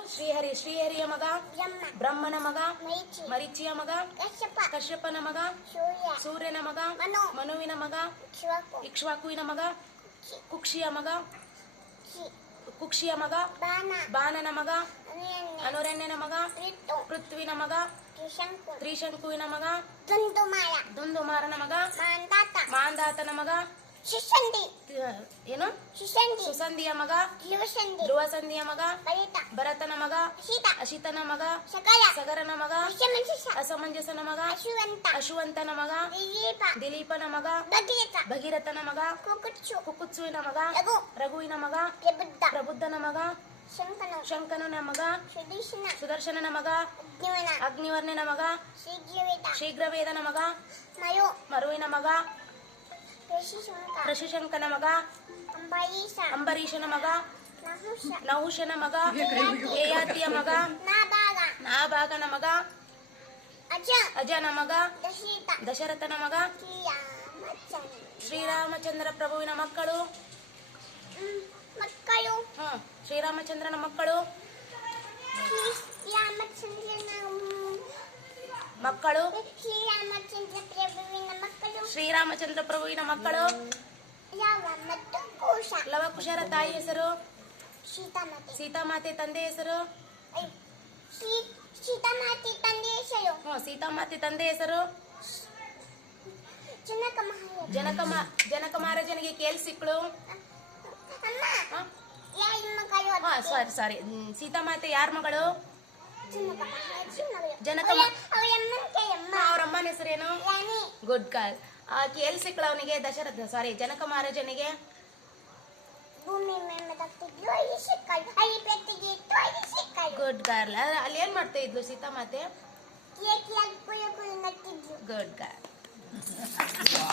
ಶ್ರೀಹರಿಯ ಮಗ ಬ್ರಹ್ಮನ ಮಗ ಮರೀಚಿಯ ಮಗ ಕಶ್ಯಪನ ಮಗ ಸೂರ್ಯನ ಮಗ ಮನುವಿನ ಮಗ ಇಕ್ಷ್ವಾಕುವಿನ ಮಗ ಕುಕ್ಷಿಯ ಮಗ ಬಾಣನ ಮಗ ಅನುರಣ್ಯನ ಮಗ ಪೃಥ್ವಿನ ಮಗ ತ್ರಿಶಂಕುವಿನ ಮಗ ದುಂದುಮಾರನ ಮಗ ಮಾಂದಾತನ ಮಗ ಏನು ಸುಸಂಧಿಯ ಮಗ ಧ್ರುವಸಂಧಿಯ ಮಗ ಭರತನ ಮಗ ಅಶಿತನ ಮಗ ಸಗರನ ಮಗ ಅಸಮಂಜಸನ ಮಗ ಅಶುವಂತನ ಮಗ ದಿಲೀಪನ ಮಗ ಭಗೀರಥನ ಮಗ ಕುಕುತ್ಸುವಿನ ಮಗ ರಘುವಿನ ಮಗ ಪ್ರಬುದ್ಧನ ಮಗ ಶಂಕನನ ಮಗ ಸುದರ್ಶನನ ಮಗ ಅಗ್ನಿವರ್ಣನ ಮಗ ಶೀಘ್ರವೇದನ ಮಗ ಮರುವಿನ ಮಗ ಋಷಿಶಂಕನ ಮಗ ಅಂಬರೀಷನ ಮಗ ನಹುಷನ ಮಗ ಯಯಾತಿಯ ಮಗ ನಾಭಾಗನ ಮಗ ಅಜನ ಮಗ ದಶರಥನ ಮಗ ಶ್ರೀರಾಮಚಂದ್ರ ಪ್ರಭುವಿನ ಮಕ್ಕಳು ಶ್ರೀರಾಮಚಂದ್ರನ ಮಕ್ಕಳು ಶ್ರೀರಾಮಚಂದ್ರ ಪ್ರಭುವಿನ ಮಕ್ಕಳು ಲವಕುಶರ ತಾಯಿ ಹೆಸರು ಸೀತಾಮಾತೆ ತಂದೆ ಹೆಸರು ಸೀತಾಮಾತೆ ತಂದೆ ಹೆಸರು ಜನಕ ಮಹಾರಾಜನಿಗೆ ಕೇಳಿಸಿಕ್ಳು ಸಾರಿ ಸೀತಾಮಾತೆ ಯಾರ ಮಗಳು ಅವ್ರ ಅಮ್ಮನ ಹೆಸರೇನು ಗುಡ್ ಗರ್ಲ್ ಕೇಳಿಸಿಕ್ಳು ಅವನಿಗೆ ಜನಕ ಮಹಾರಾಜನಿಗೆ ಗುಡ್ ಗರ್ಲ್ ಅಲ್ಲಿ ಏನ್ ಮಾಡ್ತಾ ಇದ್ಲು ಸೀತಾಮಾತೆ ಗುಡ್ ಗರ್ಲ್